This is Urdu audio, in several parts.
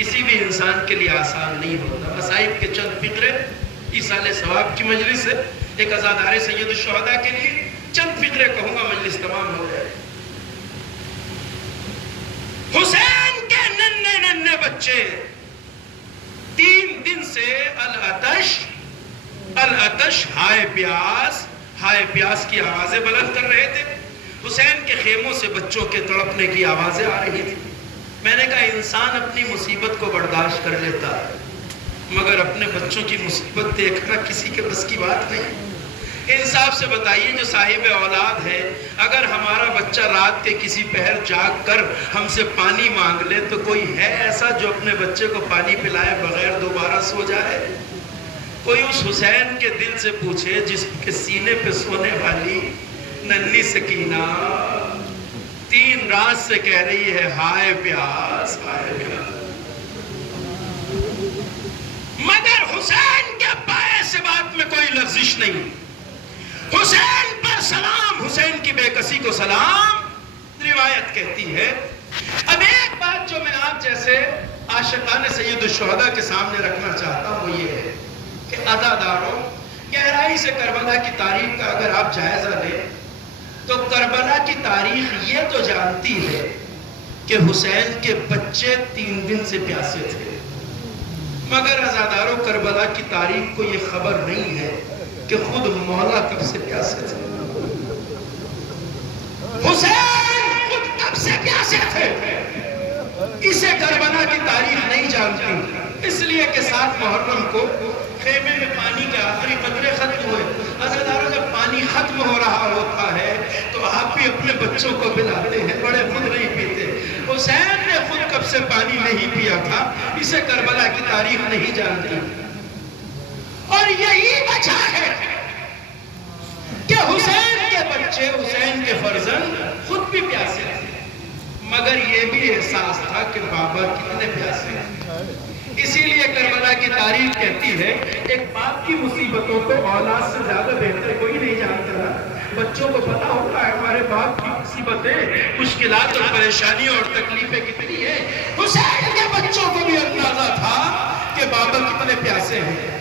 کسی بھی انسان کے لیے آسان نہیں ہوتا. مصائب کے چند فقرے ایصال ثواب کی مجلس ہے. ایک عزادار سید الشہداء کے لیے چند فقرے کہوں گا، مجلس تمام ہو جائے. حسین کے ننھے ننھے بچے 3 دن سے العطش ہائے پیاس کی آوازیں بلند کر رہے تھے. حسین کے خیموں سے بچوں کے تڑپنے کی آوازیں آ رہی تھی. میں نے کہا انسان اپنی مصیبت کو برداشت کر لیتا ہے، مگر اپنے بچوں کی مصیبت دیکھنا کسی کے بس کی بات نہیں. انصاف سے بتائیے جو صاحب اولاد ہے، اگر ہمارا بچہ رات کے کسی پہر جاگ کر ہم سے پانی مانگ لے تو کوئی ہے ایسا جو اپنے بچے کو پانی پلائے بغیر دوبارہ سو جائے؟ کوئی اس حسین کے دل سے پوچھے جس کے سینے پہ سونے والی ننھی سکینہ 3 رات سے کہہ رہی ہے ہائے پیاس ہائے پیاس. مگر حسین کے پائے سے بات میں کوئی لغزش نہیں. حسین پر سلام، حسین کی بے کسی کو سلام. روایت کہتی ہے. اب ایک بات جو میں آپ جیسے عاشقان سید الشہداء کے سامنے رکھنا چاہتا ہوں وہ یہ ہے کہ عزاداروں، گہرائی سے کربلا کی تاریخ کا اگر آپ جائزہ لیں تو کربلا کی تاریخ یہ تو جانتی ہے کہ حسین کے بچے 3 دن سے پیاسے تھے، مگر عزاداروں کربلا کی تاریخ کو یہ خبر نہیں ہے کہ خود مولا کب سے پیاسے تھے. حسین خود کب سے پیاسے تھے اسے کربلا کی تاریخ نہیں جانتی. اس لیے کہ 7 محرم کو خیمے میں پانی کے آخری قطرے ختم ہوئے. عزاداروں جب پانی ختم ہو رہا ہوتا ہے تو آپ بھی اپنے بچوں کو پلاتے ہیں، بڑے خود نہیں پیتے. حسین نے خود کب سے پانی نہیں پیا تھا اسے کربلا کی تاریخ نہیں جانتی. اور یہی وجہ ہے کہ حسین کے بچے، حسین کے فرزند خود بھی پیاسے تھے، مگر یہ بھی احساس تھا کہ بابا کتنے پیاسے ہیں. اسی لیے کربلا کی تاریخ کہتی ہے ایک باپ کی مصیبتوں کو اولاد سے زیادہ بہتر کوئی نہیں جانتا. بچوں کو پتا ہوتا ہے ہمارے باپ کی مصیبتیں، مشکلات اور پریشانیوں اور تکلیفیں کتنی ہیں. حسین کے بچوں کو بھی اندازہ تھا کہ بابا کتنے پیاسے ہیں.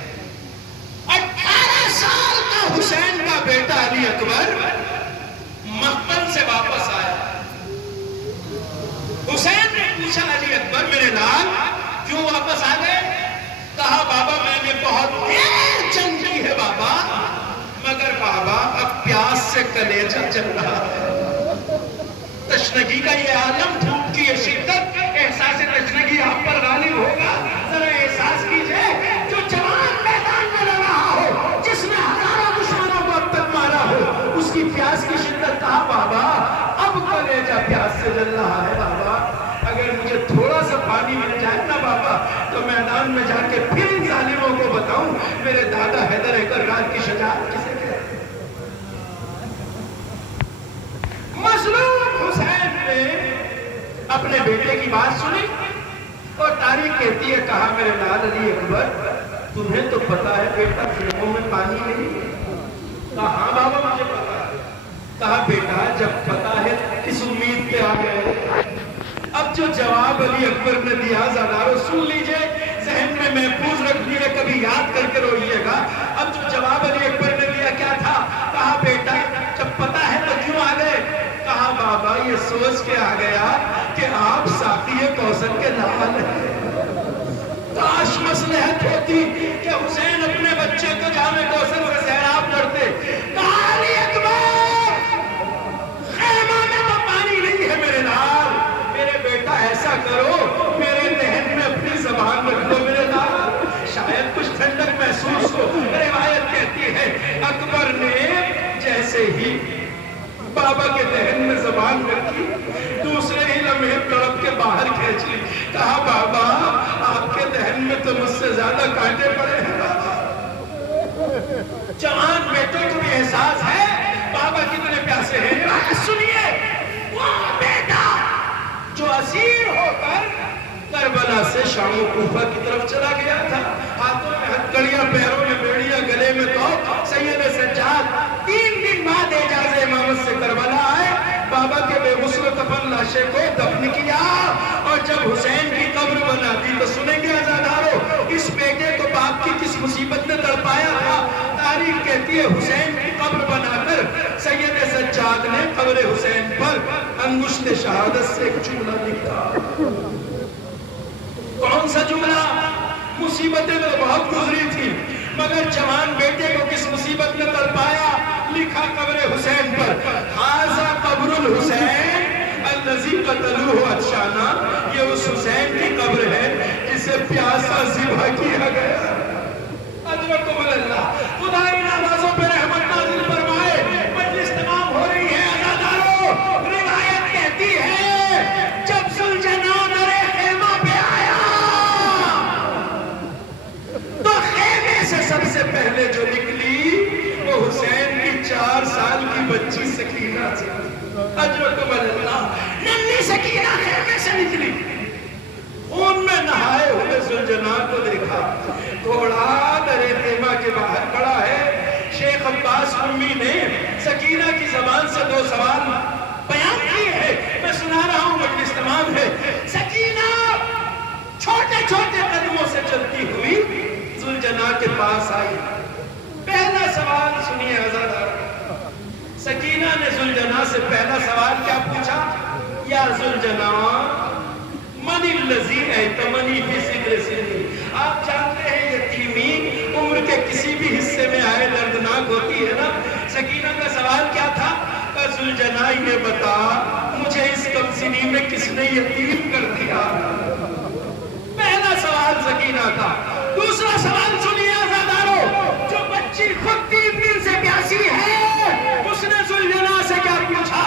18 سال کا حسین کا بیٹا علی اکبر مقتل سے واپس آیا. حسین نے پوچھا علی اکبر میرے لال کیوں واپس آ گئے؟ کہا بابا میں نے بہت دیر جنگ کی ہے بابا، مگر بابا اب پیاس سے کلیجہ جل رہا ہے. تشنگی کا یہ عالم، دھوپ کی یہ شدت، احساس تشنگی آپ پر غالب ہوگا. ذرا احساس کیجئے جو جوان میدان میں لڑ رہا ہو، جس نے ہزاروں دشمنوں کو اب تک مارا ہو، اس کی پیاس کی شدت. کہا بابا اب کلیجہ پیاس سے جل رہا ہے بابا، اگر مجھے تھوڑا سا پانی مل جائے نا بابا تو میدان میں جا کے پھر ان ظالموں کو بتاؤں میرے دادا حیدر اکرگار کی شجاعت کسے کہتے ہیں. مظلوم حسین نے اپنے بیٹے کی بات سنی اور تاریخ کہتی ہے کہا میرے لال علی اکبر تمہیں تو پتا ہے بیٹا خیموں میں پانی نہیں. کہا ہاں بابا مجھے پتا ہے. کہا بیٹا جب پتا ہے کس امید پہ آ گئے؟ اب جو جواب علی اکبر نے دیا زادارو سن لیجئے، ذہن میں محفوظ رکھ لیے، کبھی یاد کر کے روئیے گا. اب جو جواب علی اکبر نے دیا کیا تھا؟ کہا بیٹا جب پتا ہے تو کیوں آ گئے؟ کہا بابا یہ سوچ کے آ گیا کہ آپ ساقی کوثر کے لال ہیں. کاش مصلحت ہوتی کہ حسین اپنے بچے کو جام کوثر سے سیراب کرتے. کہا علی اکبر خیمہ میں تو پانی نہیں ہے میرے لال، میرے بیٹا ایسا کرو میرے ذہن میں اپنی زبان رکھ لو میرے لال، شاید کچھ ٹھنڈک محسوس ہو. روایت کہتی ہے اکبر نے جیسے ہی بابا کے ذہن میں زبان رکھی دوسرے ہی لمحے تڑپ کے باہر کھینچ لی. کہا بابا آپ کے ذہن میں تو مجھ سے زیادہ کانٹے پڑے ہیں بابا. جوان بیٹوں کو بھی احساس ہے بابا کتنے پیاسے ہیں. سنیے وہ بیٹا جو اسیر ہو کر کربلا سے شام و کوفہ کی طرف چلا گیا تھا، ہاتھوں میں ہتھکڑیاں، پیروں میں بیڑیاں، گلے میں توپ، سید سجاد 3 دن بعد اعجاز امامت سے کربلا آئے. بابا کے بے غسل و کفن لاشے کو دفن کیا اور جب حسین کی قبر بنا دی. تو سنیں گے عزادارو اس بیٹے کو باپ کی کس مصیبت نے تڑپایا تھا. تاریخ کہتی ہے حسین کی قبر بنا کر سید سجاد نے قبر حسین پر انگشت شہادت سے ایک جملہ لکھا. کون سا جملہ؟ مصیبتیں تو بہت گزری تھی مگر جوان بیٹے کو کس مصیبت نے تڑپایا. لکھا قبر حسین پر ھذا قبر الحسین الذی قتلوہ عطشانا. یہ اس حسین کی قبر ہے جسے پیاسا ذبح کیا گیا. اجرکم اللہ. خدا ان آوازوں پہ رحمت نازل فرمائے. مجلس تمام ہو رہی ہے عزادارو. روایت کہتی ہے جب ذوالجناح درے خیمہ پہ آیا تو خیمے سے سب سے پہلے جو نکلی وہ حسین کی 4 سال کی بچی سکینہ تھی. اجرکم اللہ. ننھی سکینہ خیمے سے نکلی. خون میں نہائے ہوئے ذوالجناح کو دیکھا. گھوڑا درے خیمہ کے باہر پڑا ہے. شیخ عباس امی نے سکینہ کی زبان سے 2 سوال بیان کیے ہیں. میں سنا رہا ہوں مجلس تمام ہے. سکینہ چھوٹے چھوٹے قدموں سے چلتی ہوئی ذوالجناح کے پاس آئی. پہلا سوال سنیے عزادارو. سکینہ نے ذوالجناح سے پہلا سوال کیا پوچھا؟ یا ذوالجناح من الذی ایتمنی فی صغر سنی. آپ جانتے ہیں یتیمی عمر کے کسی بھی حصے میں آئے دردناک ہوتی ہے نا. سکینہ کا سوال کیا تھا؟ ذوالجناح یہ بتا مجھے اس کم سنی میں کس نے یتیم کر دیا. پہلا سوال سکینہ کا. دوسرا سوال سنیے عزادارو. جو بچی خود 3 دن سے پیاسی ہے اس نے ذوالجناح سے کیا پوچھا؟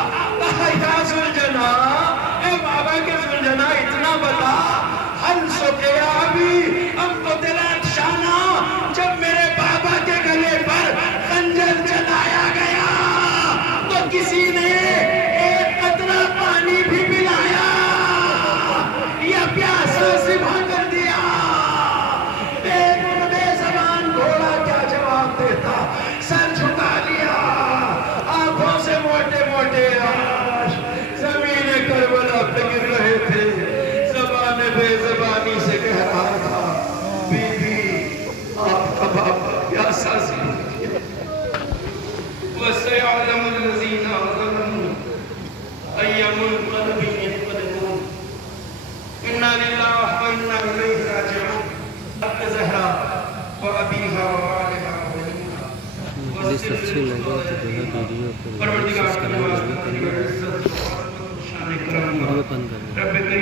یا ذوالجناح اے بابا کے ذوالجناح اتنا بتا حل سکیا ابھی ام قتل عطشانا. جب میرے بابا کے گلے پر خنجر چلایا گیا تو کسی نے ایک قطرہ پانی بھی پلایا یا پیاسا ذبح کر دیا؟ بے زبان گھوڑا کیا جواب دیتا؟ سر جھکا لیا. آنکھوں سے موٹے موٹے آش زمین کربلا پہ گر رہے تھے. زبان بے زبانی سے کہہ رہا تھا بی بی آپ کا باپ پیاسا ذبح کیا. وَسَيَعْلَمُ الَّذِينَ ظَلَمُوا أَيَّ مُنقَلَبٍ يَنقَلِبُونَ. إِنَّا لِلَّهِ وَإِنَّا إِلَيْهِ رَاجِعُونَ. زہرا وَأَبِيهَا وَوَالِدِهَا وَوَلِدِهَا. مجلس اچھی لگے تو جو ہے ویڈیو کو سبسکرائب ضرور کرنا. ویڈیو بند کرنا.